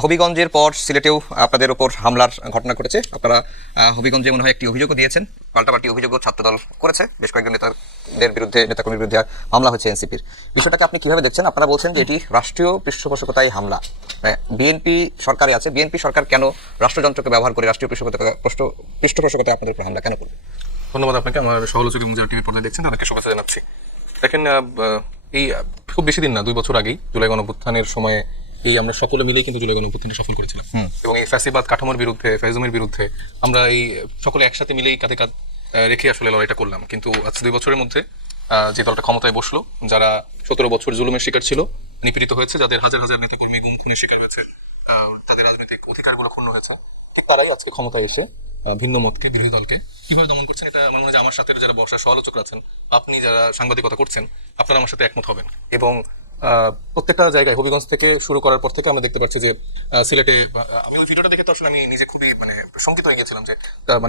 হবিগঞ্জের পর সিলেটেও আপনাদের ওপর হামলার ঘটনা ঘটেছে। আপনারা হবিগঞ্জে মনে হয় একটি অভিযোগও দিয়েছেন, পাল্টাপাল্টি অভিযোগও ছাত্রদল করেছে, বেশ কয়েকজন নেতাদের বিরুদ্ধে, নেতাকর্মীর বিরুদ্ধে মামলা হয়েছে এনসিপির। বিষয়টাকে আপনি কিভাবে দেখছেন? আপনারা বলছেন যে এটি রাষ্ট্রীয় পৃষ্ঠপোষকতায় হামলা, বিএনপি সরকারে আছে, বিএনপি সরকার কেন রাষ্ট্রযন্ত্রকে ব্যবহার করে রাষ্ট্রীয় পৃষ্ঠপোষকতায় আপনাদের উপর হামলা কেন করবে? ধন্যবাদ আপনাকে। আমার সহলোচক এবং যারা টিভি পর্দায় দেখছেন তাদেরকে শুভেচ্ছা জানাচ্ছি। দেখেন, এই খুব বেশি দিন না, 2 বছর আগেই জুলাই গণঅভ্যুত্থানের সময়ে এই আমরা সকলে মিলেই কিন্তু জুলাই গণঅভ্যুত্থানটা সফল করেছিলাম এবং এই ফ্যাসিবাদ কাঠামোর বিরুদ্ধে, ফ্যাসিজমের বিরুদ্ধে আমরা এই সকলে একসাথে মিলেই কাঁধে কাঁধ রেখে আসলে লড়াইটা করলাম। কিন্তু আজ 2 বছরের মধ্যে যে দলটা ক্ষমতায় বসলো, যারা 17 বছর জুলুমের শিকার ছিল, নিপীড়িত হয়েছে, যাদের হাজার হাজার নেতাকর্মী গুম খুনের শিকার হয়েছে, তাদের রাজনৈতিক অধিকারগুলো ক্ষুণ্ণ হয়েছে, ঠিক তারাই আজকে ক্ষমতায় এসে ভিন্ন মতকে, বিরোধী দলকে কিভাবে দমন করছেন, এটা আমার মনে হয় যে আমার সাথে যারা বসার সমালোচকরা আছেন, আপনি যারা সাংবাদিকতা করছেন, আপনারা আমার সাথে একমত হবেন। এবং প্রত্যেকটা জায়গায় হবিগঞ্জ থেকে শুরু করার পর থেকে আমরা দেখতে পাচ্ছি যে সিলেটে, আমি ওই ভিডিওটা দেখে তো আসলে আমি নিজে খুবই শঙ্কিত হয়ে গেছিলাম যে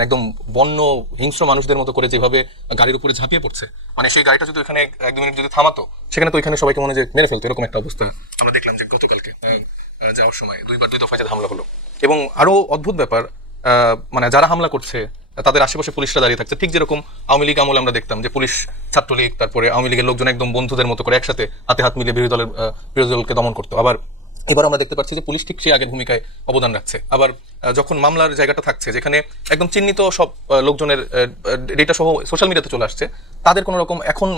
একদম বন্য হিংস্র মানুষদের মতো করে যেভাবে গাড়ির উপরে ঝাঁপিয়ে পড়ছে, সেই গাড়িটা যদি এখানে 1-2 মিনিট যদি থামাতো, সেখানে তো এখানে সবাইকে মনে হয় যে মেরে ফেলতো, এরকম একটা অবস্থা আমরা দেখলাম যে গতকালকে যাওয়ার সময় 2 দফায় হামলা হলো। এবং আরো অদ্ভুত ব্যাপার, যারা হামলা করছে তাদের আশেপাশে পুলিশরা দাঁড়িয়ে থাকছে, ঠিক যেরকম আওয়ামী লীগ আমলে আমরা দেখতাম যে পুলিশ, ছাত্রলীগ, তারপরে আওয়ামী লীগের লোকজন একদম বন্ধুদের মতো করে একসাথে হাতে হাত মিলিয়ে বিরোধী দলকে দমন করতো। আবার এবার আমরা দেখতে পাচ্ছি যে পুলিশ ঠিক সেই আগের ভূমিকায় অবদান রাখছে। আবার যখন মামলার জায়গাটা থাকছে, যেখানে একদম চিহ্নিত সব লোকজনের ডেটা সহ সোশ্যাল মিডিয়াতে চলে আসছে, তাদের কোনো রকম এখন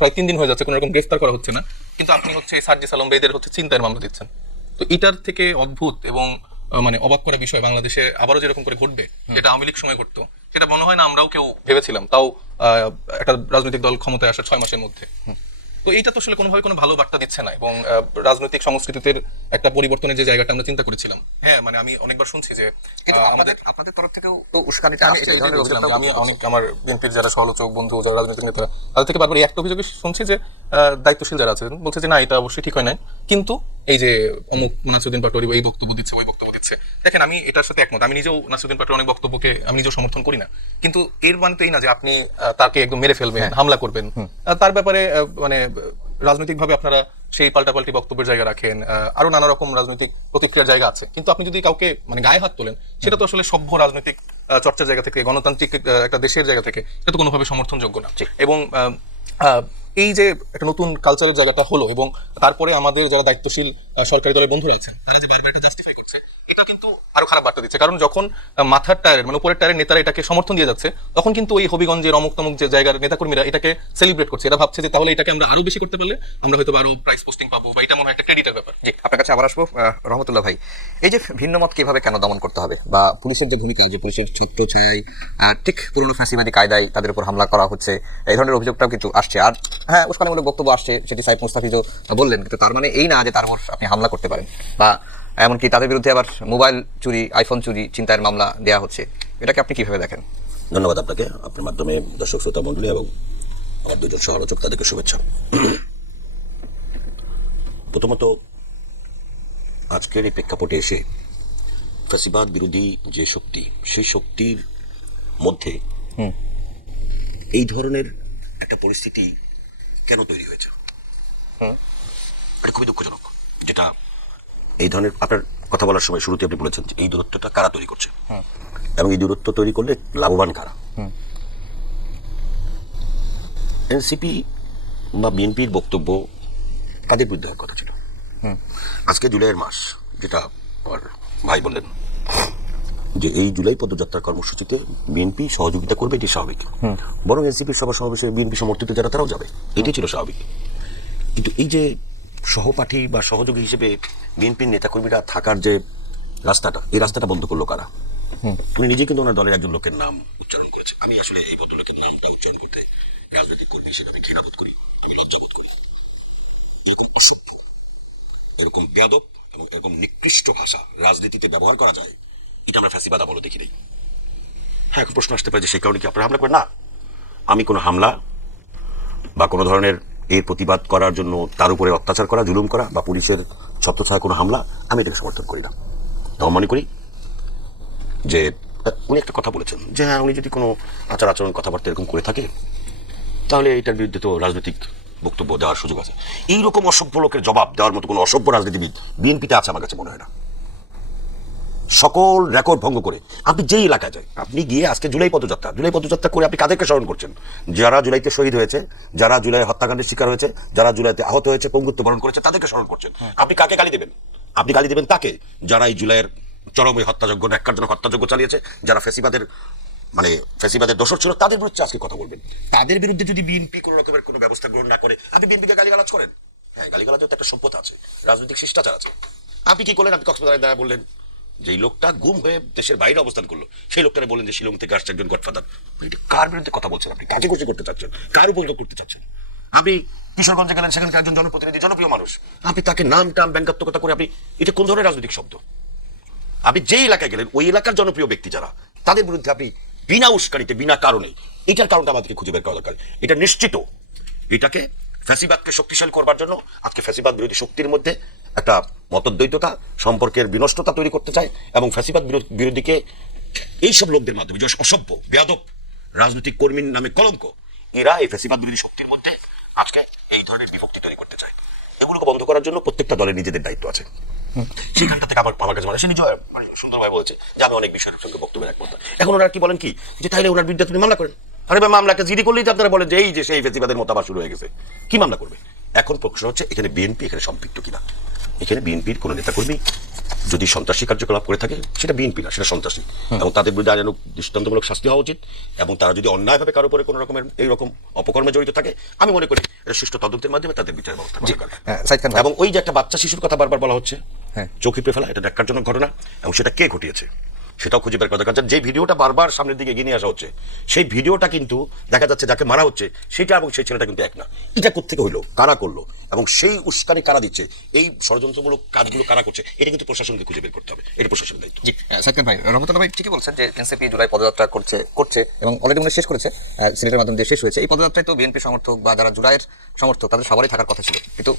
প্রায় 3 দিন হয়ে যাচ্ছে কোনো রকম গ্রেফতার করা হচ্ছে না, কিন্তু আপনি সার্জিস আলম বেদের ছিনতাইয়ের মামলা দিচ্ছেন। তো এটার থেকে অদ্ভুত এবং অবাক করা বিষয় বাংলাদেশে আবারও যেরকম করে ঘটবে, যেটা আওয়ামী লীগ সময় ঘটতো, সেটা মনে হয় না আমরাও কেউ ভেবেছিলাম, তাও একটা রাজনৈতিক দল ক্ষমতায় আসার 6 মাসের মধ্যে। তো এইটা তো আসলে কোনোভাবে কোনো ভালো বার্তা দিচ্ছে না, এবং রাজনৈতিক সংস্কৃতিতে একটা পরিবর্তনের যে জায়গাটা আমরা চিন্তা করেছিলাম। হ্যাঁ, আমি অনেকবার শুনছি যে আপনাদের তরফ থেকেও তো উস্কানিটা আমি অনেক আমার বিএনপির যারা সহলোচক বন্ধু, যারা রাজনৈতিক নেতারা, তাদের থেকে বারবার একটা অভিযোগ শুনছি যে দায়িত্বশীল যারা আছেন বলছে যে না, এটা অবশ্যই ঠিক হয় না, কিন্তু এই যে অমুক নাসিরউদ্দিন পাটোয়ারি এই বক্তব্য দিচ্ছে, ওই বক্তব্য দিচ্ছে। দেখেন, আমি এটার সাথে একমত, আমি নিজেও নাসিরউদ্দিন পাটোয়ারির অনেক বক্তব্যকে আমি নিজেও সমর্থন করি না, কিন্তু এর মানে তো এই না যে আপনি তাকে একদম মেরে ফেলবেন, হামলা করবেন। তার ব্যাপারে রাজনৈতিকভাবে আপনারা সেই পাল্টাপাল্টি বক্তব্যের জায়গা রাখেন, আরো নানা রকম রাজনৈতিক প্রতিক্রিয়ার জায়গা আছে, কিন্তু আপনি যদি কাউকে গায়ে হাত তোলেন, সেটা তো আসলে সভ্য রাজনৈতিক চর্চার জায়গা থেকে, গণতান্ত্রিক একটা দেশের জায়গা থেকে এটা তো কোনোভাবে সমর্থনযোগ্য না। এবং এই যে একটা নতুন কালচারের জায়গাটা হলো, এবং তারপরে আমাদের যারা দায়িত্বশীল সরকারি দলের বন্ধুরা আছেন, তারা যে বারবার এটা জাস্টিফাই করছে, এটা কিন্তু আরো খারাপ বার্তা দিচ্ছে। কারণ যখন মাথার টায়ারের উপরের টায়ারের নেতারা এটাকে সমর্থন দিয়ে যাচ্ছে, তখন কিন্তু ওই হবিগঞ্জের অমুক তমুক যে জায়গার নেতাকর্মীরা এটাকে সেলিব্রেট করছে, এরা ভাবছে যে তাহলে এটাকে আমরা আরো বেশি করতে পারলে আমরা হয়তো আরো প্রাইস পোস্টিং পাবো, বা এটা মনে হয় একটা ক্রেডিটের ব্যাপার। জি, আপনার কাছে আবার আসবো। রহমতুল্লাহ ভাই, এই যে ভিন্ন মত কিভাবে কেন দমন করতে হবে, বা পুলিশের যে ভূমিকা, যে পুলিশের ছত্র ছায় ঠিক পুরনো ফ্যাসিবাদী কায়দায় তাদের উপর হামলা করা হচ্ছে, এই ধরনের অভিযোগটাও কিন্তু আসছে। আর হ্যাঁ, উস্কানিমূলক বক্তব্য আসছে, সেটি সাইফ মুস্তাফিজও বললেন, কিন্তু তার মানে এই না যে তার উপর আপনি হামলা করতে পারেন, বা এমনকি তাদের বিরুদ্ধে আবার মোবাইল চুরি, আইফোন চুরি, ছিনতাইয়ের মামলা দেওয়া হচ্ছে। এটাকে আপনি কিভাবে দেখেন? ধন্যবাদ আপনাকে, আপনার মাধ্যমে দর্শক শ্রোতা মণ্ডলী এবং আমার 2জন সমালোচক, তাদেরকে শুভেচ্ছা। প্রথমত, আজকের এই প্রেক্ষাপটে এসে ফ্যাসিবাদ বিরোধী যে শক্তি, সেই শক্তির মধ্যে এই ধরনের একটা পরিস্থিতি কেন তৈরি হয়েছে, এটা খুবই দুঃখজনক। যেটা এই ধরনের, আপনার কথা বলার সময় শুরুতে আপনি বলেছেন যে এই দূরত্বটা কারা তৈরি করছে, এবং এই দূরত্ব তৈরি করলে লাভবান কারা। এনসিপি বা বিএনপির বক্তব্য কাদের বিরুদ্ধে হওয়ার কথা ছিল? আজকে জুলাইয়ের মাস, যেটা আমার ভাই বললেন যে এই জুলাই পদযাত্রার কর্মসূচিতে বিএনপি সহযোগিতা করবে, এটি স্বাভাবিক। বরং এনসিপির সভা সমাবেশে বিএনপি সমর্থিত যারা, তারাও যাবে, এটাই ছিল স্বাভাবিক। কিন্তু এই যে সহপাঠী বা সহযোগী হিসেবে বিএনপির নেতাকর্মীরা থাকার যে রাস্তাটা, এই রাস্তাটা বন্ধ করলো কারা? উনি নিজে কিন্তু ওনার দলের একজন লোকের নাম উচ্চারণ করেছে। আমি আসলে এই ভদ্রলোকের নামটা উচ্চারণ করতে রাজনৈতিক কর্মী হিসেবে আমি ঘৃণাবোধ করি, আমি লজ্জাবোধ করি। এরকম অসভ্য, এরকম বেয়াদব এবং এরকম নিকৃষ্ট ভাষা রাজনীতিতে ব্যবহার করা যায়, এটা আমরা ফ্যাসিবাদ আমলে দেখি নাই। হ্যাঁ, এখন প্রশ্ন আসতে পারে যে সেই কারণে কি আপনারা হামলা করেন? না, আমি কোনো হামলা বা কোনো ধরনের এর প্রতিবাদ করার জন্য তার উপরে অত্যাচার করা, জুলুম করা বা পুলিশের ছত্রছায়া কোনো হামলা, আমি এটাকে সমর্থন করি না। তো মনে করি যে উনি একটা কথা বলেছেন যে হ্যাঁ, উনি যদি কোনো আচার আচরণ কথাবার্তা এরকম করে থাকে, তাহলে এটার বিরুদ্ধে তো রাজনৈতিক বক্তব্য দেওয়ার সুযোগ আছে। এইরকম অসভ্য লোকের জবাব দেওয়ার মতো কোনো অসভ্য রাজনীতিবিদ বিএনপিতে আছে আমার কাছে মনে হয় না। সকল রেকর্ড ভঙ্গ করে আপনি যেই এলাকায় যায়, আপনি গিয়ে আজকে জুলাই পদযাত্রা করে আপনি কাদেরকে স্মরণ করছেন? যারা জুলাইতে শহীদ হয়েছে, যারা জুলাই হত্যাকাণ্ডের শিকার হয়েছে, যারা জুলাইতে আহত হয়েছে, পঙ্গুত্ব বরণ করেছে, তাদেরকে স্মরণ করছেন। আপনি কাকে গালি দেবেন? আপনি গালি দেবেন তাকে যারা এই জুলাইয়ের চরম এই হত্যাযজ্ঞ, ন্যাক্কারজনক হত্যাযজ্ঞ চালিয়েছে, যারা ফ্যাসিবাদের দোষর ছিল, তাদের বিরুদ্ধে আজকে কথা বলবেন। তাদের বিরুদ্ধে যদি বিএনপি কোনো রকমের কোনো ব্যবস্থা গ্রহণ না করে, আপনি বিএনপিকে গালিগালাজ করেন। হ্যাঁ, গালিগালাজের তো একটা সভ্যতা আছে, রাজনৈতিক শিষ্টাচার আছে। আপনি কি করলেন? আপনি কক্সবাজারে দাঁড়া বললেন যে লোকটা গুম হয়ে দেশের বাইরে অবস্থান করলো, সেই লোকটারে বলেন যে শিলং থেকে আসছে একজন গডফাদার। কার বিরুদ্ধে কথা বলছেন? আপনি কাজে খুশি করতে চাচ্ছেন, কার উপযোগ করতে চাচ্ছেন? আপনি কিশোরগঞ্জে গেলেন, সেখানকার একজন জনপ্রতিনিধি, জনপ্রিয় মানুষ, আপনি তাকে নাম টাম ব্যঙ্গাত্মকতা করে আপনি, এটা কোন ধরনের রাজনৈতিক শব্দ? আপনি যে এলাকায় গেলেন, ওই এলাকার জনপ্রিয় ব্যক্তি যারা, তাদের বিরুদ্ধে আপনি বিনা উস্কানিতে, বিনা কারণে, এটার কারণটা আমাদেরকে খুঁজে বের করা দরকার। এটা নিশ্চিত এটাকে ফ্যাসিবাদকে শক্তিশালী করবার জন্য আজকে ফ্যাসিবাদ বিরোধী শক্তির মধ্যে একটা মতদ্বৈততা, সম্পর্কের বিনষ্টতা তৈরি করতে চায়, এবং ফ্যাসিবাদ বিরোধীকে এইসব লোকদের মাধ্যমে, যে অসভ্য বেয়াদব রাজনৈতিক কর্মীর নামে কলঙ্ক, এরা এই ফ্যাসিবাদ বিরোধী শক্তির মধ্যে আজকে এই ধরনের বিভক্তি তৈরি করতে চায়। এগুলোকে বন্ধ করার জন্য প্রত্যেকটা দলের নিজেদের দায়িত্ব আছে। সেখানটা থেকে আমার কাছে সে নিজে সুন্দরভাবে বলেছে যে আমি অনেক বিষয়ের সঙ্গে বক্তব্য একমত। এখন ওনারা কি বলেন কি, যে তাইলে ওনার বিরুদ্ধে তুমি মামলা করেন। আরে ভাই, মামলাকে জিডি করলেই আপনারা বলেন যে এই যে সেই ফ্যাসিবাদের মত আবার শুরু হয়ে গেছে, কি মামলা করবে? এখন প্রশ্ন হচ্ছে এখানে বিএনপি এখানে সম্পৃক্ত কিনা। এখানে বিএনপির কোনো নেতাকর্মী যদি সন্ত্রাসী কার্যকলাপ করে থাকে, সেটা বিএনপি না, সেটা সন্ত্রাসী, এবং তাদের বিরুদ্ধে আইনানুগ দৃষ্টান্তমূলক শাস্তি হওয়া উচিত। এবং তারা যদি অন্যায়ভাবে কারো উপরে কোনো রকমের এইরকম অপকর্মে জড়িত থাকে, আমি মনে করি এটা সুষ্ঠু তদন্তের মাধ্যমে তাদের বিচার ব্যবস্থা করা দরকার। এবং ওই যে একটা বাচ্চা শিশুর কথা বারবার বলা হচ্ছে, চোখে পে ফেলা, এটা ন্যাক্কারজনক ঘটনা, এবং সেটা কে ঘটিয়েছে সেটাও খুঁজে বের করা দরকার। যে ভিডিওটা বারবার সামনের দিকে এগিয়ে নিয়ে আসা হচ্ছে, সেই ভিডিওটা কিন্তু দেখা যাচ্ছে যাকে মারা হচ্ছে সেটা এবং সেই ছেলেটা কিন্তু এক না। এটা কোত্থেকে হইলো, কারা করলো, এবং সেই উস্কানি কারা দিচ্ছে, এই ষড়যন্ত্রমূলক কাজগুলো কারা করছে, এটা কিন্তু প্রশাসনকে খুঁজে বের করতে হবে। এটা প্রশাসনের দায়িত্ব। জি, সাইদ ভাই, রহমতুল্লাহ ভাই ঠিকই বলছেন যে এনসিপি জুলাই পদযাত্রা করছে এবং অলরেডি মনে শেষ করেছে, সিলেটের মাধ্যমে দিয়ে শেষ হয়েছে। এই পদযাত্রায় তো বিএনপি সমর্থক বা যারা জুলাইয়ের সমর্থক, তাদের সবারই থাকার কথা ছিল, কিন্তু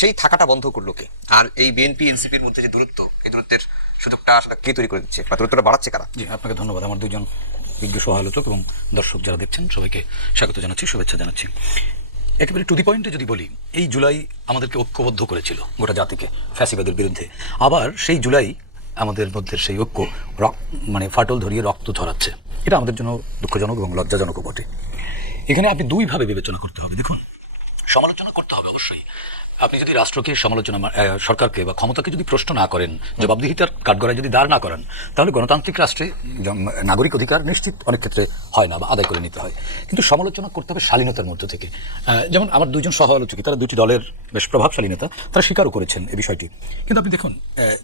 সেই থাকাটা বন্ধ করলো কে? আর এই বিএনপি এনসিপির মধ্যে যে দূরত্ব, এই দূরত্বের সুযোগটা আসলে কে তৈরি করে দিচ্ছে বা দূরত্বটা বাড়াচ্ছে কারা? জি, আপনাকে ধন্যবাদ। আমার দুজন বিজ্ঞ সহালোচক এবং দর্শক যারা দেখছেন, সবাইকে স্বাগত জানাচ্ছি, শুভেচ্ছা জানাচ্ছি। একেবারে টু দি পয়েন্টে যদি বলি, এই জুলাই আমাদেরকে ঐক্যবদ্ধ করেছিল গোটা জাতিকে ফ্যাসিবাদের বিরুদ্ধে। আবার সেই জুলাই আমাদের মধ্যে সেই ঐক্য মানে ফাটল ধরিয়ে রক্ত ঝরাচ্ছে। এটা আমাদের জন্য দুঃখজনক এবং লজ্জাজনকও বটে। এখানে আপনি দুইভাবে বিবেচনা করতে হবে। দেখুন, সমালোচনা করতে হবে অবশ্যই। আপনি যদি রাষ্ট্রকে সমালোচনা, সরকারকে বা ক্ষমতাকে যদি প্রশ্ন না করেন, জবাবদিহিতার কাঠগড়ায় যদি দাঁড় না করান, তাহলে গণতান্ত্রিক রাষ্ট্রে নাগরিক অধিকার নিশ্চিত অনেক ক্ষেত্রে হয় না বা আদায় করে নিতে হয়। কিন্তু সমালোচনা করতে হবে শালীনতার মধ্যে থেকে। যেমন আমার দুজন সহ আলোচক, তারা দুটি দলের বেশ প্রভাবশালী নেতা, তারা স্বীকারও করেছেন এই বিষয়টি। কিন্তু আপনি দেখুন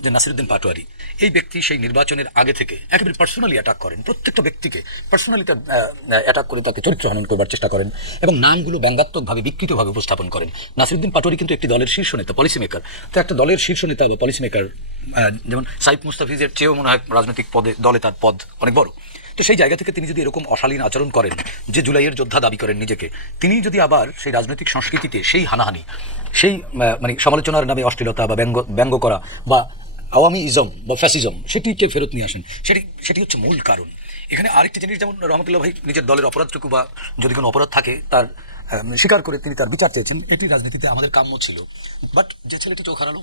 যে নাসিরউদ্দিন পাটোয়ারি, এই ব্যক্তি সেই নির্বাচনের আগে থেকে একেবারে পার্সোনালি অ্যাটাক করেন, প্রত্যেকটা ব্যক্তিকে পার্সোনালি তার অ্যাটাক করে তাকে চরিত্র হনন করবার চেষ্টা করেন এবং নামগুলো ব্যঙ্গাত্মকভাবে বিকৃতভাবে উপস্থাপন করেন। নাসিরউদ্দিন পাটোয়ারি কিন্তু একটি দলের শীর্ষ নেতা, পলিসি মেকার। তো একটা দলের শীর্ষ নেতা বা পলিসি মেকার, যেমন সাইফ মুস্তাফিজের চেয়েও মনে হয় রাজনৈতিক দলে তার পদ অনেক বড়। তো সেই জায়গা থেকে তিনি যদি এরকম অশালীন আচরণ করেন, যে জুলাইয়ের যোদ্ধা দাবি করেন নিজেকে, তিনি যদি আবার সেই রাজনৈতিক সংস্কৃতিতে সেই হানাহানি, সেই মানে সমালোচনার নামে অশ্লীলতা বা ব্যঙ্গ করা বা আওয়ামী ইজম বা ফ্যাসিজম, সেটিকে ফেরত নিয়ে আসেন, সেটি হচ্ছে মূল কারণ। এখানে আরেকটি জিনিস, যেমন রহমতুল্লাহ ভাই নিজের দলের অপরাধটুকু বা যদি কোনো অপরাধ থাকে তার স্বীকার করে তিনি তার বিচার চেয়েছেন, এটি রাজনীতিতে আমাদের কাম্য ছিল। বাট যে ছেলেটি চোখ হারালো,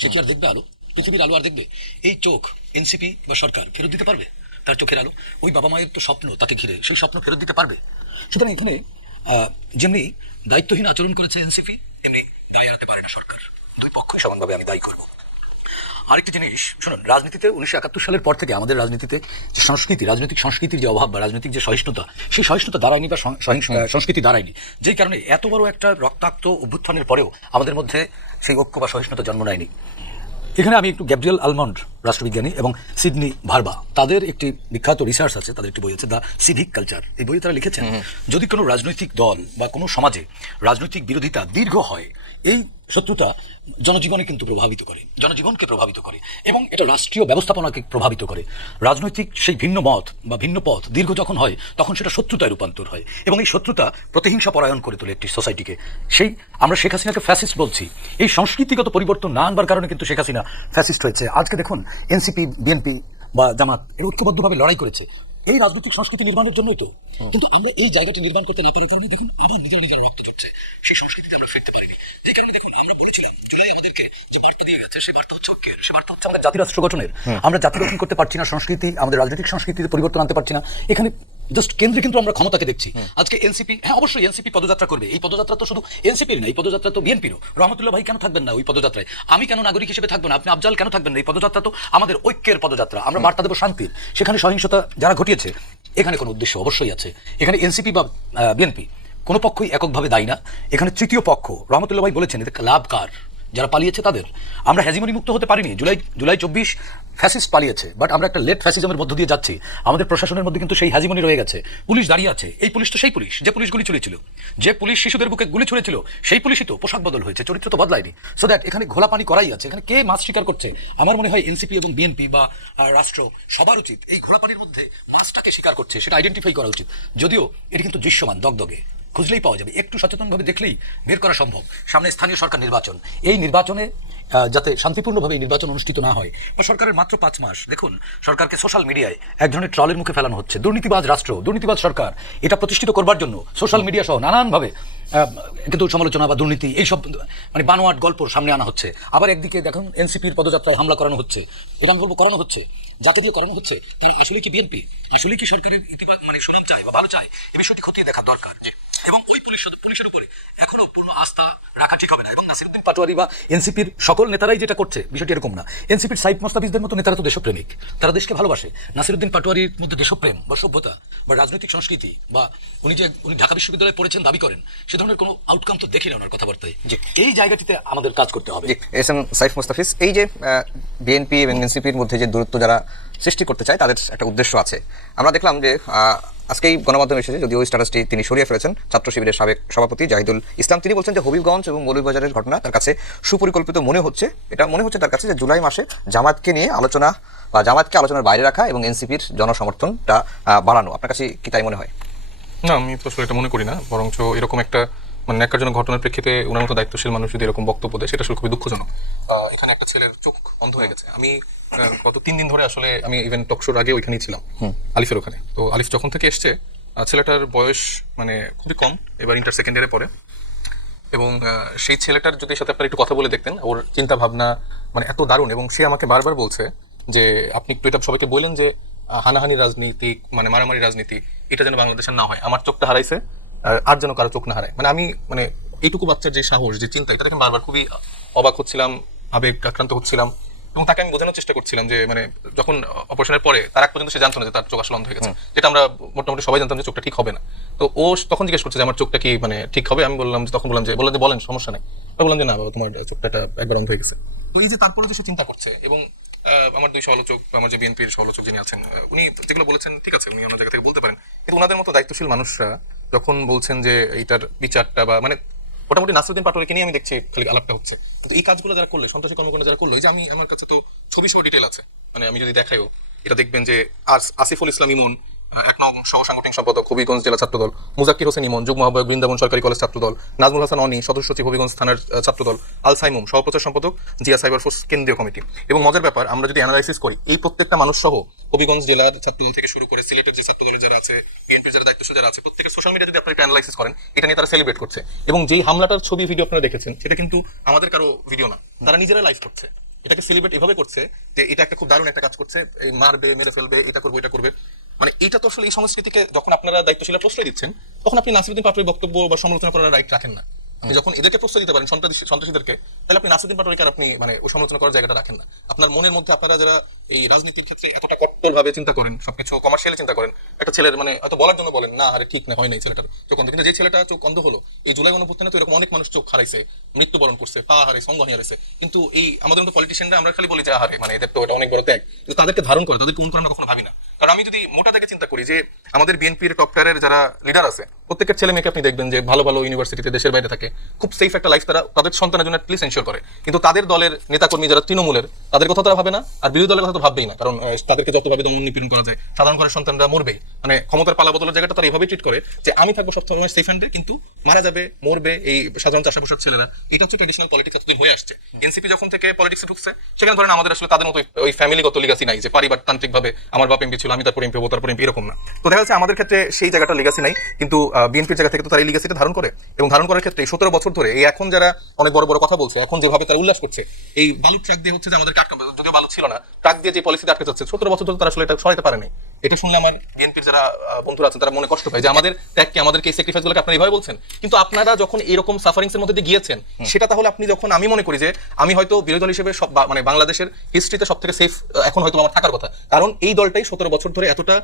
সে কি আর দেখবে আলো? পৃথিবীর আলো আর দেখবে? এই চোখ এনসিপি বা সরকার ফেরত দিতে পারবে? তার চোখের আলো, ওই বাবা মায়ের তো স্বপ্ন তাকে ঘিরে, সেই স্বপ্ন ফেরত দিতে পারবে? সুতরাং এখানে যেমনি দায়িত্বহীন আচরণ করেছে এনসিপি, তেমনি দায়ী হতে পারে না সরকার। দুই পক্ষই সমানভাবে আমি দায়ী করব। আরেকটি জিনিস শুনুন, রাজনীতিতে 1971 সালের পর থেকে আমাদের রাজনীতিতে যে সংস্কৃতি, রাজনৈতিক সংস্কৃতির যে অভাব বা রাজনৈতিক যে সহিষ্ণুতা, সেই সহিষ্ণুতা দাঁড়ায়নি বা সংস্কৃতি দাঁড়ায়নি, যেই কারণে এত বড় একটা রক্তাক্ত অভ্যুত্থানের পরেও আমাদের মধ্যে সেই ঐক্য বা সহিষ্ণুতা জন্ম নেয়নি। এখানে আমি একটু গ্যাব্রিয়েল আলমন্ড, রাষ্ট্রবিজ্ঞানী, এবং সিডনি ভার্বা, তাদের একটি বিখ্যাত রিসার্চ আছে, তাদের একটি বই আছে দ্য সিভিক কালচার। এই বইয়ে তারা লিখেছেন, যদি কোনো রাজনৈতিক দল বা কোনো সমাজে রাজনৈতিক বিরোধিতা দীর্ঘ হয়, এই শত্রুতা জনজীবনে কিন্তু প্রভাবিত করে, জনজীবনকে প্রভাবিত করে এবং এটা রাষ্ট্রীয় ব্যবস্থাপনাকে প্রভাবিত করে। রাজনৈতিক সেই ভিন্ন মত বা ভিন্ন পথ দীর্ঘ যখন হয়, তখন সেটা শত্রুতায় রূপান্তর হয় এবং এই শত্রুতা প্রতিহিংসা পরায়ণ করে তোলে একটি সোসাইটিকে। সেই আমরা শেখ হাসিনাকে ফ্যাসিস্ট বলছি, এই সংস্কৃতিগত পরিবর্তন না আনবার কারণে কিন্তু শেখ হাসিনা ফ্যাসিস্ট হয়েছে। আজকে দেখুন, এনসিপি, বিএনপি বা জামাত এর ঐক্যবদ্ধভাবে লড়াই করেছে এই রাজনৈতিক সংস্কৃতি নির্মাণের জন্যই তো। কিন্তু আমরা এই জায়গাটি নির্মাণ করতে না পারার কারণে দেখুন আবার নিজের রক্ত ঝরছে, সেই সংস্কৃতিতে আমরা ফিরতে পারিনি। যে কারণে দেখুন, আমরা বলেছিলাম আমাদেরকে যে বার্তা দিয়ে গেছে সে বার্তা হচ্ছে ঐক্যের, সে বার্তা হচ্ছে আমাদের জাতি রাষ্ট্র গঠনের। আমরা জাতি গঠন করতে পারছি না, সংস্কৃতি, আমাদের রাজনৈতিক সংস্কৃতিতে পরিবর্তন আনতে পারছি না। এখানে জাস্ট কেন্দ্রে কিন্তু আমরা ক্ষমতাকে দেখছি। আজকে এনসিপি, হ্যাঁ অবশ্যই এনসিপি পদযাত্রা করবে। এই পদযাত্রা তো শুধু এনসিপির না, এই পদযাত্রা তো বিএনপিরও। রহমতুল্লাহ ভাই কেন থাকবেন না ওই পদযাত্রায়? আমি কেন নাগরিক হিসেবে থাকবো না? আপনি আফজাল কেন থাকবেন না? এই পদযাত্রা তো আমাদের ঐক্যের পদযাত্রা। আমরা বার্তা দেবো শান্তির। সেখানে সহিংসতা যারা ঘটিয়েছে, এখানে কোনো উদ্দেশ্য অবশ্যই আছে। এখানে এনসিপি বা বিএনপি কোনো পক্ষই এককভাবে দায়ী না। এখানে তৃতীয় পক্ষ, রহমতুল্লাহ ভাই বলেছেন, এতে লাভ কার? যারা পালিয়েছে তাদের। আমরা হ্যাজিমনি মুক্ত হতে পারিনি। জুলাই 24 ফ্যাসিস্ট পালিয়েছে, বাট আমরা একটা লেট ফ্যাসিজমের মধ্য দিয়ে যাচ্ছি। আমাদের প্রশাসনের মধ্যে কিন্তু সেই হ্যাজিমনি রয়ে গেছে। পুলিশ দাঁড়িয়ে আছে। এই পুলিশ তো সেই পুলিশ যে পুলিশ গুলি ছুড়েছিল, যে পুলিশ শিশুদের বুকে গুলি ছুড়েছিল, সেই পুলিশই তো পোশাক বদল হয়েছে, চরিত্র তো বদলায়নি। সো দ্যাট এখানে ঘোলাপানি করাই আছে। এখানে কে মাছ স্বীকার করছে? আমার মনে হয় এনসিপি এবং বিএনপি বা রাষ্ট্র সবার উচিত এই ঘোলাপানির মধ্যে মাছটাকে স্বীকার করছে সেটা আইডেন্টিফাই করা উচিত। যদিও এটি কিন্তু দৃশ্যমান, দগদগে, খুঁজলেই পাওয়া যাবে। একটু সচেতনভাবে দেখলেই বের করা সম্ভব। সামনে স্থানীয় সরকার নির্বাচন। এই নির্বাচনে যাতে শান্তিপূর্ণভাবে এই নির্বাচন অনুষ্ঠিত না হয়, বা সরকারের মাত্র 5 মাস, দেখুন সরকারকে সোশ্যাল মিডিয়ায় এক ধরনের ট্রলের মুখে ফেলানো হচ্ছে। দুর্নীতিবাজ রাষ্ট্র, দুর্নীতিবাজ সরকার, এটা প্রতিষ্ঠিত করবার জন্য সোশ্যাল মিডিয়া সহ নানানভাবে কিন্তু সমালোচনা বা দুর্নীতি এইসব মানে বানোয়াট গল্প সামনে আনা হচ্ছে। আবার একদিকে দেখুন এনসিপির পদযাত্রায় হামলা করানো হচ্ছে, এটা বলবো করানো হচ্ছে, যাতে দিয়ে করানো হচ্ছে। তারা আসলে কি বিএনপি, আসলে কি সরকারের মানে সুনাম চায় বা ভালো চায়? এই বিষয়টি খতিয়ে দেখা দরকার। এবং ওই পুলিশের উপরে এখনো পূর্ণ আস্থা রাখা ঠিক হবে না। এবং নাসিরউদ্দিন পাটোয়ারি বা এনসিপির সকল নেতারাই যেটা করছে, বিষয়টি এরকম না। এনসিপির সাইফ মোস্তাফিজদের মতো নেতারা তো দেশপ্রেমিক, তারা দেশকে ভালোবাসে। নাসিরউদ্দিন পাটোয়ারির মধ্যে দেশপ্রেম বা সভ্যতা বা রাজনৈতিক সংস্কৃতি বা উনি ঢাকা বিশ্ববিদ্যালয়ে পড়েছেন দাবি করেন, সে ধরনের কোনো আউটকাম তো দেখি না ওনার কথাবার্তায়। এই জায়গাটিতে আমাদের কাজ করতে হবে। এস এম সাইফ মুস্তাফিজ, এই যে বিএনপি এবং এনসিপির মধ্যে যে দূরত্ব যারা সৃষ্টি করতে চায়, তাদের একটা উদ্দেশ্য আছে। আমরা দেখলাম যে আজকেই গণমাধ্যমে এসেছে, যদিও ওই স্ট্যাটাসটি তিনি সরিয়ে ফেলেছেন, ছাত্র শিবিরের সাবেক সভাপতি জাহিদুল ইসলাম। তিনি বলছেন যে হবিগঞ্জ এবং মৌলভীবাজারের ঘটনা তার কাছে সুপরিকল্পিত মনে হচ্ছে। এটা মনে হচ্ছে তার কাছে যে জুলাই মাসে জামায়াতকে নিয়ে আলোচনা বা জামায়াতকে আলোচনার বাইরে রাখা এবং এনসিপির জনসমর্থনটা বাড়ানো। আপনার কাছে কি তাই মনে হয়? না, আমি তো আসলে এটা মনে করি না। বরঞ্চ এরকম একটা মানে ন্যাক্কারজনক ঘটনার প্রেক্ষিতে ওনার মতো দায়িত্বশীল মানুষ যদি এরকম বক্তব্য দেয়, সেটা আসলে খুবই দুঃখজনক। এখানে একটা ছেলের চোখ বন্ধ হয়ে গেছে। আমি গত 3 দিন ধরে আসলে আমি ইভেন টকশোর আগে ওইখানেই ছিলাম, আলিফের ওখানে। তো আলিফ যখন থেকে এসছে, ছেলেটার বয়স মানে খুবই কম, এবার ইন্টার সেকেন্ড ইয়ারে পড়ে। এবং সেই ছেলেটার যদি সাথে আপনার একটু কথা বলে দেখতেন, ওর চিন্তা ভাবনা মানে এত দারুণ। এবং সে আমাকে বারবার বলছে যে আপনি একটু এটা সবাইকে বললেন যে হানাহানি রাজনীতি মানে মারামারি রাজনীতি এটা যেন বাংলাদেশের না হয়। আমার চোখটা হারাইছে, আর যেন কারো চোখ না হারায়। মানে আমি মানে এইটুকু বাচ্চার যে সাহস, যে চিন্তা, এটা দেখে বারবার খুবই অবাক হচ্ছিলাম, আবেগ আক্রান্ত হচ্ছিলাম। এবং তাকে আমি বোঝানোর চেষ্টা করছিলাম যে মানে যখন অপারেশনের পরে, তার আগ পর্যন্ত সে জানতো না যে তার চোখ আসলে অন্ধ হয়ে গেছে, যেটা আমরা মোটামুটি সবাই জানতাম যে চোখটা ঠিক হবে না। তো ও তখন জিজ্ঞেস করছে যে আমার চোখটা কি মানে ঠিক হবে? আমি বললাম, তখন বললাম যে বলেন সমস্যা নেই। বললাম যে না বাবা, তোমার চোখটা একবার অন্ধ হয়ে গেছে। তো এই যে তারপরে যে সে চিন্তা করছে, এবং আমার 2 সমালোচক, আমার যে বিএনপির সমালোচক যিনি আছেন, উনি যেগুলো বলেছেন ঠিক আছে, উনি অন্য জায়গা থেকে বলতে পারেন, কিন্তু ওনাদের মতো দায়িত্বশীল মানুষরা যখন বলছেন যে এইটার বিচারটা বা মানে মোটামুটি নাসিরউদ্দিন পাটোয়ারিকে নিয়ে আমি দেখছি খালি আলাপটা হচ্ছে, কিন্তু এই কাজগুলো যারা করলো, সন্ত্রাসী কর্মকাণ্ড যারা করলো, এই যে আমার কাছে তো ছবি সহ ডিটেল আছে, মানে আমি যদি দেখাইও এটা দেখবেন যে আসিফুল ইসলাম ইমন 1 নং সহ সাংগঠনিক সম্পাদক হবিগঞ্জ জেলা ছাত্রদল, মুজাক্কির হোসেন ইমন যুগ্ম আহ্বায়ক বৃন্দাবন সরকারি কলেজ ছাত্রদল, নাজমুল হাসান অনি সদস্য সচিব হবিগঞ্জ থানার ছাত্রদল, আল সাইমুম সহপ্রচার সম্পাদক জিয়া সাইবার ফোর্স কেন্দ্রীয় কমিটি। এবং মজার ব্যাপার, আমরা যদি অ্যানালাইসিস করি, এই প্রত্যেকটা মানুষ সহ হবিগঞ্জ জেলার ছাত্রদল থেকে শুরু করে সিলেটের যে ছাত্রদলের যারা আছে, বিএনপির যারা দায়িত্বশীল যারা আছে, প্রত্যেকের সোশ্যাল মিডিয়া যদি আপনারা একটু অ্যানালাইসিস করেন, এটা নিয়ে তারা সেলিব্রেট করছে। এবং যেই হামলাটার ছবি ভিডিও আপনারা দেখেছেন, সেটা কিন্তু আমাদের কারো ভিডিও না, তারা নিজেরা লাইভ করছে। এটাকে সেলিব্রেট এভাবে করছে যে এটা একটা খুব দারুণ একটা কাজ করছে, এই মারবে, মেরে ফেলবে, এটা করবো, এটা করবে। মানে এটা তো আসলে এই সংস্কৃতিকে যখন আপনারা দায়িত্বশীল প্রশ্রয় দিচ্ছেন, তখন আপনি নাসিরউদ্দিন পাটোয়ারির বক্তব্য বা সমালোচনা করার রাইট রাখেন না। আপনি যখন এদেরকে প্রশ্রয় দিতে পারেন, সন্ত্রাসীদেরকে, তাহলে আপনি নাসিরউদ্দিন পাটোয়ারিকে আপনি মানে ওই সমালোচনা করার জায়গাটা রাখেন না। আপনার মনের মধ্যে আপনারা যারা এই রাজনীতির ক্ষেত্রে এতটা কট্টরভাবে চিন্তা করেন, সবকিছু কমার্শিয়ালি চিন্তা করেন, একটা ছেলের মানে হয়তো বলার জন্য বলেন না, আরে ঠিক না, হয় নাই ছেলেটার চোখ অন্ধ, কিন্তু যে ছেলেটা চোখ অন্ধ হলো, এই জুলাই গণঅভ্যুত্থানে তো এরকম অনেক মানুষ চোখ হারাইছে, মৃত্যুবরণ করছে, পা হারাইছে, অঙ্গ হারাইছে। কিন্তু এই আমাদের মতো পলিটিশিয়ানরা আমরা খালি বলি যে আহারে মানে এদের তো এটা অনেক বড় ত্যাগ, কিন্তু তাদেরকে ধারণ করে, তাদেরকে আমরা কখনো ভাবি না। কারণ আমি যদি মোটা থেকে চিন্তা করি যে আমাদের বিএনপির টপ টায়ারের যারা লিডার আছে, প্রত্যেকের ছেলে মেয়েকে আপনি দেখবেন যে ভালো ভালো ইউনিভার্সিটিতে দেশের বাইরে থাকে, খুব সেফ একটা লাইফ তারা তাদের সন্তানের জন্য প্লিজ এনশিওর করে। কিন্তু তাদের দলের নেতাকর্মী যারা তৃণমূলের, তাদের কথা তারা ভাবে না, আর বিরোধী দলের কথা তো ভাববেই না। কারণ তাদেরকে যতভাবে দমন নিপীড়ন করা যায়, সাধারণ ঘরের সন্তানরা মরবে, মানে ক্ষমতার পালা বদলের জায়গাটা তারা এইভাবে ট্রিট করে যে আমি থাকবো সবসময় সেফ হ্যান্ডে, কিন্তু মারা যাবে, মরবে এই সাধারণ চাষা পোষার ছেলেরা। এটা হচ্ছে ট্র্যাডিশনাল পলিটিক্স এতদিন হয়ে আসছে। এনসিপি যখন থেকে পলিটিক্সে ঢুকছে, সেখানে ধরেন আমাদের আসলে তাদের মতো ওই ফ্যামিলিগত লিগাসি নাই যে পারিবারতান্ত্রিক ভাবে আমার বাপ এমপি ছিল, আমি তারপর এমপি হবো, তারপর এমপি, এরকম না। তো দেখা যাচ্ছে আমাদের ক্ষেত্রে সেই জায়গাটা লিগাসি নাই, কিন্তু বিএনপির জায়গা থেকে তো তারা এই লিগাসিটা ধারণ করে, এবং ধারণ করার ক্ষেত্রে 17 বছর ধরে এই এখন যারা অনেক বড় বড় কথা বলছে, এখন যেভাবে তারা উল্লাস করছে, এই বালু ট্রাক দিয়ে হচ্ছে যে আমাদের আটকাবে, যদিও বালু ছিল না, ট্রাক দিয়ে যে পলিসিতে আটকে যাচ্ছে, 17 বছর ধরে তারা আসলে এটা সরাইতে পারেনি। এটা শুনলে আমার বিএনপির যারা বন্ধুরা আছেন তারা মনে কষ্ট পায় যে আমাদের ত্যাগকে, আমাদেরকে এই স্যাক্রিফাইস গুলোকে আপনারা এইভাবে বলছেন। কিন্তু আপনারা যখন এরকম সাফারিংস এর মধ্যে দিয়ে গিয়েছেন, সেটা তাহলে আপনি যখন, আমি মনে করি যে আমি হয়তো বিরোধী দল হিসেবে সব মানে বাংলাদেশের হিস্ট্রিতে সব থেকে সেফ এখন হয়তো আমার থাকার কথা, কারণ এই দলটাই 17 বছর ধরে এতটা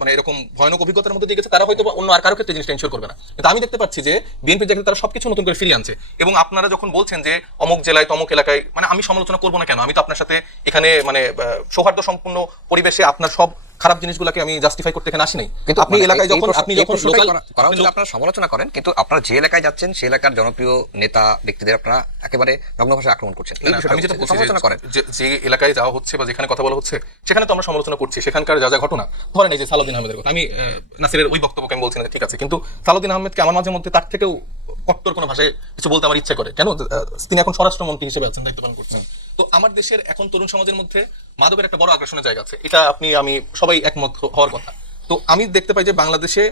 মানে এরকম ভয়ানক অভিজ্ঞতার মধ্যে দিয়ে গেছে, তারা হয়তো অন্য আর কারো ক্ষেত্রে জিনিসটা এনশিওর করবে না। কিন্তু আমি দেখতে পাচ্ছি যে বিএনপির জায়গায় তারা সবকিছু নতুন করে ফিরিয়ে আনছে। এবং আপনারা যখন বলছেন যে অমুক জেলায় তমুক এলাকায়, মানে আমি সমালোচনা করবো না কেন, আমি তো আপনার সাথে এখানে মানে সৌহার্দ্য সম্পূর্ণ পরিবেশে আপনার সব খারাপ জিনিসগুলোকে আমি জাস্টিফাই করতে এখানে আসি নাই। কিন্তু আপনি এলাকায় যখন আপনারা সমালোচনা করেন, কিন্তু আপনারা যে এলাকায় যাচ্ছেন সেই এলাকার জনপ্রিয় নেতা ব্যক্তিদের আপনারা একেবারে নগ্ন ভাষায় আক্রমণ করছেন। আমি যেটা বলছি সমালোচনা করেন, যে এলাকায় যাওয়া হচ্ছে বা যেখানে কথা বলা হচ্ছে সেখানে তো আমরা সমালোচনা করছি, সেখানকার যা যা ঘটনা, ধরেন এই যে সালাউদ্দিন আহমেদের কথা, আমি নাসিরের ওই বক্তব্যকে আমি বলছি না ঠিক আছে, কিন্তু সালাউদ্দিন আহমেদকে আমার মাঝে মধ্যে তার থেকেও কট্টর কোনো ভাষায় কিছু বলতে আমার ইচ্ছে করে। কেন? তিনি এখন স্বরাষ্ট্রমন্ত্রী হিসেবে আছেন, দায়িত্ব পালন করছেন। তো আমার দেশের এখন তরুণ সমাজের মধ্যে মাদকের একটা বড় আগ্রাসনের জায়গা আছে, এটা আমি সবাই একমত হওয়ার কথা। তো আমি দেখতে পাই যে বাংলাদেশে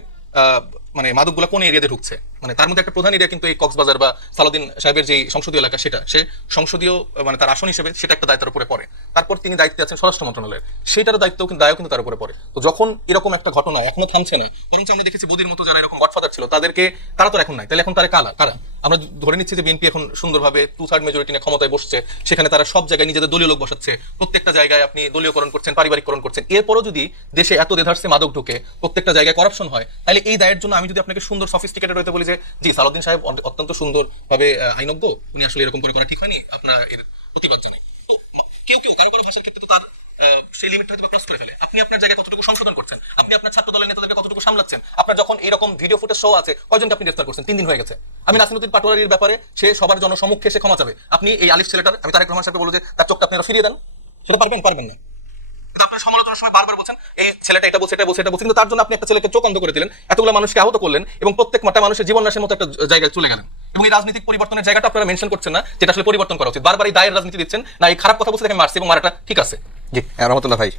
মানে মাদকগুলো কোন এরিয়াতে ঢুকছে, মানে তার মধ্যে একটা প্রধান এরিয়া কিন্তু এই কক্সবাজার বা সালাউদ্দিন সাহেবের যে সংসদীয় এলাকা, সেটা সে সংসদীয় মানে তার আসন হিসেবে সেটা একটা দায়িত্বের উপরে পড়ে। তারপর তিনি দায়িত্বে আছেন স্বরাষ্ট্র মন্ত্রণালয়ের, সেটারও দায়িত্ব কিন্তু দায়ও কিন্তু তার উপরে পড়ে। তো যখন এরকম একটা ঘটনা এখনো থামছে না, বরঞ্চ আমরা দেখেছি বদির মতো যারা এরকম গডফাদার ছিল তারা তো এখন নাই, তাহলে এখন তারা কারা? আমরা ধরে নিচ্ছি যে বিএনপি এখন সুন্দরভাবে 2/3 মেজরিটি নিয়ে ক্ষমতায় বসছে, সেখানে তারা সব জায়গায় নিজেদের দলীয় লোক বসাচ্ছে, প্রত্যেকটা জায়গায় আপনি দলীয়করণ করছেন, পারিবারিককরণ করছেন। এরপরও যদি দেশে এত দেধারসে মাদক ঢুকে, প্রত্যেকটা জায়গায় করাপশন হয়, তাহলে এই দায়ের জন্য আমি যদি আপনাকে সুন্দর সফিস্টিকেটেড হইতে বলি যে জি সালাউদ্দিন সাহেব অত্যন্ত সুন্দরভাবে আইনজ্ঞ, উনি আসলে এরকম করে করা ঠিক হয়নি, আপনারা এর প্রতিবাদ জানাই। তো কেউ কারো ভাষার ক্ষেত্রে তো তার সেই লিমিট হয়তো ক্রস করে ফেলে। আপনি আপনার জায়গায় কতটুকু সংশোধন করছেন, আপনি আপনার ছাত্র দলের নেতাদেরকে কতটুকু সামলাচ্ছেন, আপনার যখন এরকম ভিডিও ফুটেজ শো আছে, কয়জনকে আপনি গ্রেফতার করছেন? 3 দিন হয়ে গেছে। আমি নাসিরুদ্দিন পাটোয়ারির ব্যাপারে সে সবার জনসম্মুখে সে ক্ষমা চাবে, আপনি এই আলিফ ছেলেটার, আমি তারেক রহমান সাহেবকে বলবো যে তার চোখটা আপনারা ফিরিয়ে দেন, সেটা পারবেন না। কিন্তু আপনার সমালোচনার সময় বারবার বলছেন এই ছেলেটা এটা বলছে, কিন্তু তার জন্য আপনি একটা ছেলেকে চোখ অন্ধ করে দিলেন, এতগুলো মানুষকে আহত করলেন, এবং প্রত্যেক মাটা মানুষের জীবন নাশের মতো একটা জায়গায় চলে গেলেন। এবং এই রাজনৈতিক পরিবর্তনের জায়গাটা আপনারা মেনশন করছেন না, যেটা আসলে পরিবর্তন করা উচিত। বারবার এই দায়ের রাজনীতি দিচ্ছেন না, এই খারাপ কথা বলছে দেখে মারছি এবং মারাটা ঠিক আছে। জি রহমতুল্লাহ ভাই।